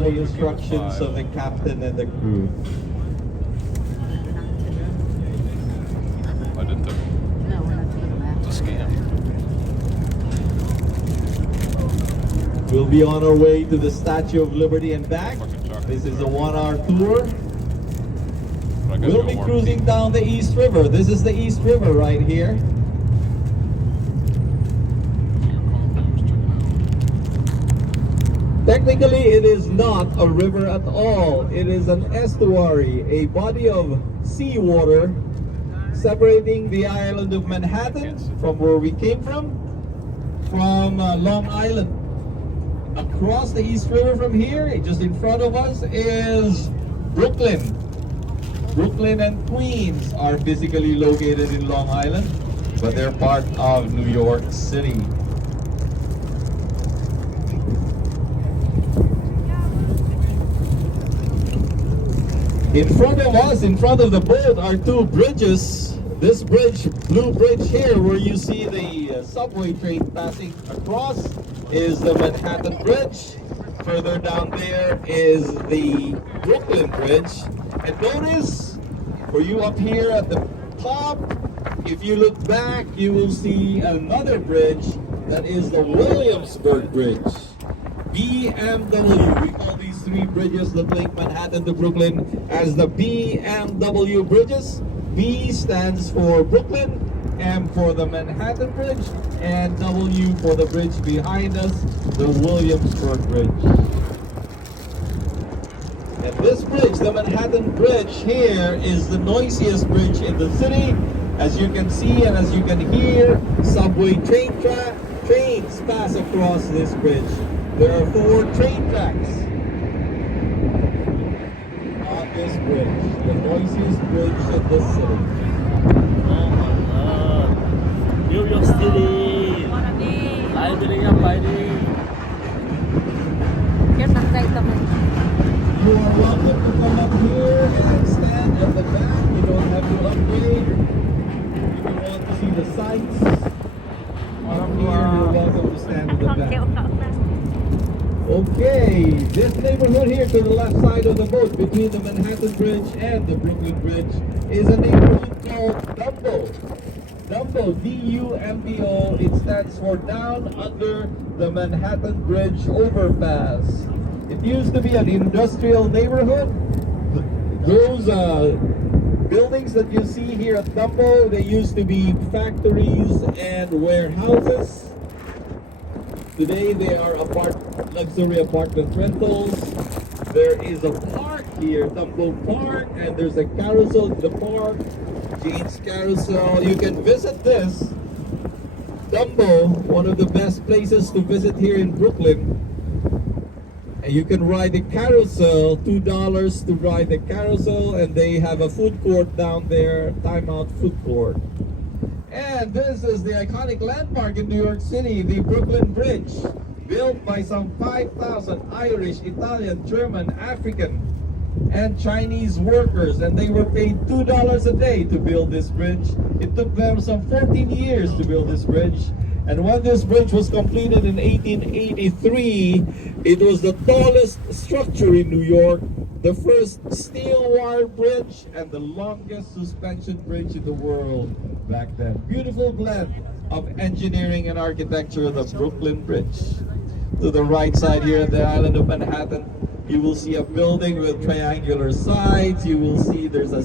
follow instructions of the captain and the crew. I didn't think No, we're not doing that. it's a scam. We'll be on our way to the Statue of Liberty and back. Fucking chocolate. This is a 1-hour tour. But I gotta We'll go be more. cruising down the East River. This is the East River right here. Technically, it is not a river at all. It is an estuary, a body of seawater separating the island of Manhattan from where we came from Long Island. Across the East River from here, just in front of us, is Brooklyn. Brooklyn and Queens are physically located in Long Island, but they're part of New York City. In front of us, in front of the boat, are two bridges. This bridge, blue bridge here, where you see the subway train passing across, is the Manhattan Bridge. Further down there is the Brooklyn Bridge. And notice, for you up here at the top, if you look back, you will see another bridge that is the Williamsburg Bridge. BMW. We call these three bridges that link Manhattan to Brooklyn as the BMW bridges. B stands for Brooklyn, M for the Manhattan Bridge, and W for the bridge behind us, the Williamsburg Bridge. And this bridge, the Manhattan Bridge here, is the noisiest bridge in the city. As you can see and as you can hear, subway trains pass across this bridge. There are 4 train tracks on this bridge, the noisiest bridge in the city. Oh my god. New York City. Library ang library. Here's the side of it. You are welcome to come up here and stand at the back. You don't have to upgrade. If you want to see the sights up here, you're welcome to stand at the back. Okay, this neighborhood here to the left side of the boat between the Manhattan Bridge and the Brooklyn Bridge is a neighborhood called Dumbo. Dumbo, D-U-M-B-O, it stands for Down Under the Manhattan Bridge Overpass. It used to be an industrial neighborhood. Those buildings that you see here at Dumbo, they used to be factories and warehouses. Today they are luxury apartment rentals. There is a park here, Dumbo Park, and there's a carousel in the park, Jane's Carousel. You can visit this. Dumbo, one of the best places to visit here in Brooklyn. And you can ride the carousel, $2 to ride the carousel, and they have a food court down there, Time Out Food Court. And this is the iconic landmark in New York City, the Brooklyn Bridge, built by some 5,000 Irish, Italian, German, African, and Chinese workers, and they were paid $2 a day to build this bridge. It took them some 14 years to build this bridge. And when this bridge was completed in 1883, it was the tallest structure in New York, the first steel wire bridge, and the longest suspension bridge in the world back then. Beautiful blend of engineering and architecture, the Brooklyn Bridge. To the right side here at the island of Manhattan, you will see a building with triangular sides. You will see there's a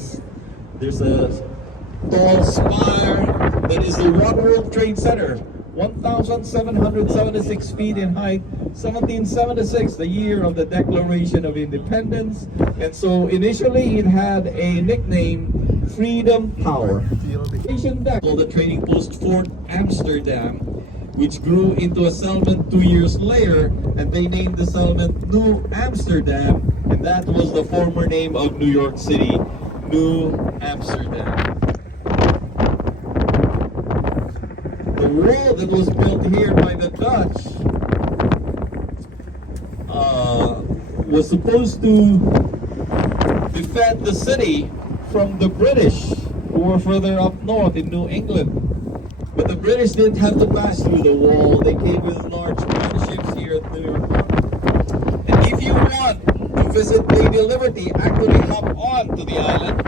tall spire that is the One World Trade Center. 1,776 feet in height, 1776, the year of the Declaration of Independence. And so initially it had a nickname, Freedom Tower. Called the trading post Fort Amsterdam, which grew into a settlement 2 years later, and they named the settlement New Amsterdam, and that was the former name of New York City, New Amsterdam. The wall that was built here by the Dutch was supposed to defend the city from the British, who were further up north in New England. But the British didn't have to pass through the wall. They came with large warships here at New York. And if you want visit Lady Liberty, actually hop on to the island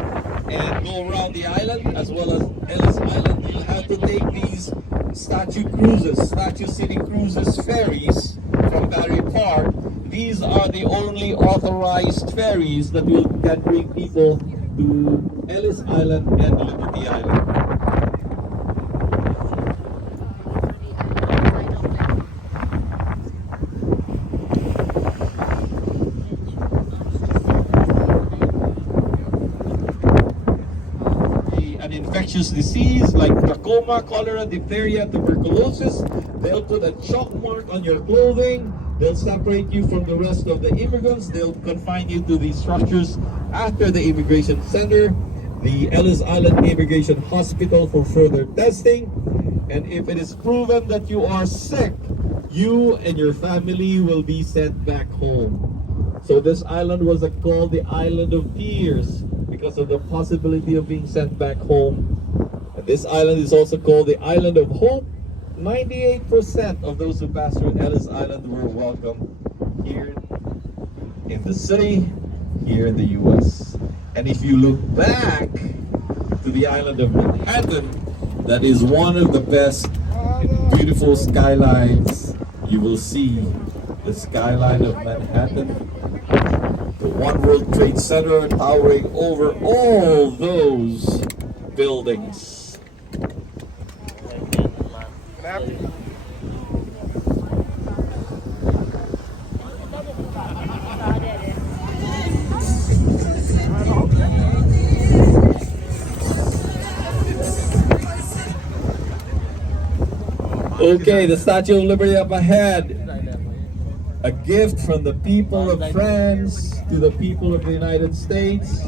and go around the island as well as Ellis Island. You'll have to take these statue cruises, statue city cruises ferries from Barry Park. These are the only authorized ferries that can bring people to Ellis Island and Liberty Island. An infectious disease like trachoma, cholera, diphtheria, tuberculosis, they'll put a chalk mark on your clothing. They'll separate you from the rest of the immigrants. They'll confine you to these structures after the immigration center, the Ellis Island Immigration Hospital, for further testing. And if it is proven that you are sick, you and your family will be sent back home. So this island was called the Island of Tears because of the possibility of being sent back home. And this island is also called the Island of Hope. 98% of those who passed through Ellis Island were welcome here in the city, here in the U.S. And if you look back to the island of Manhattan, that is one of the best beautiful skylines you will see. The skyline of Manhattan, the One World Trade Center towering over all those buildings. Okay, the Statue of Liberty up ahead. A gift from the people of France to the people of the United States,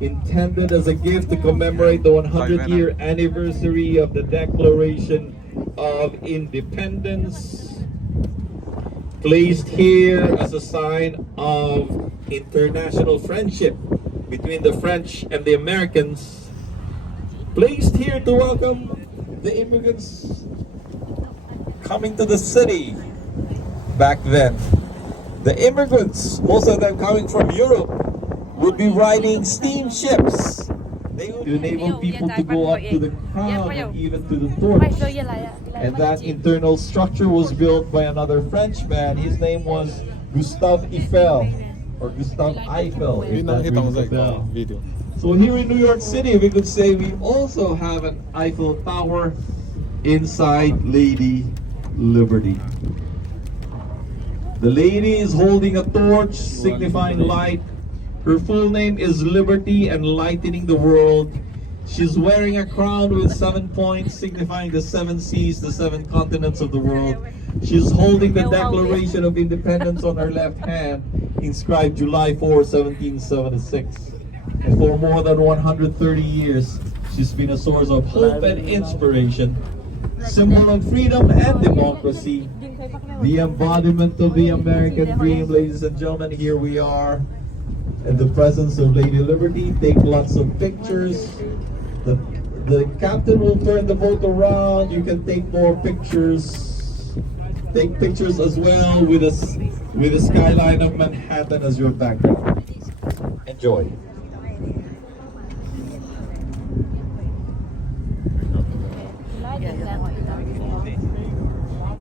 intended as a gift to commemorate the 100-year anniversary of the Declaration of Independence, placed here as a sign of international friendship between the French and the Americans, placed here to welcome the immigrants coming to the city back then. The immigrants, most of them coming from Europe, would be riding steamships. They would enable people to go up to the crown and even to the torch. And that internal structure was built by another Frenchman. His name was Gustave Eiffel, or Gustave Eiffel, if that rings a bell. So here in New York City, we could say we also have an Eiffel Tower inside Lady Liberty. The lady is holding a torch signifying light. Her full name is Liberty and Lightening the World. She's wearing a crown with 7 points signifying the 7 seas, the 7 continents of the world. She's holding the Declaration of Independence on her left hand, inscribed July 4, 1776. And for more than 130 years, she's been a source of hope and inspiration, symbol of freedom and democracy, the embodiment of the American dream. Ladies and gentlemen, here we are in the presence of Lady Liberty. Take lots of pictures. The captain will turn the boat around. You can take more pictures. Take pictures as well with the skyline of Manhattan as your background. Enjoy.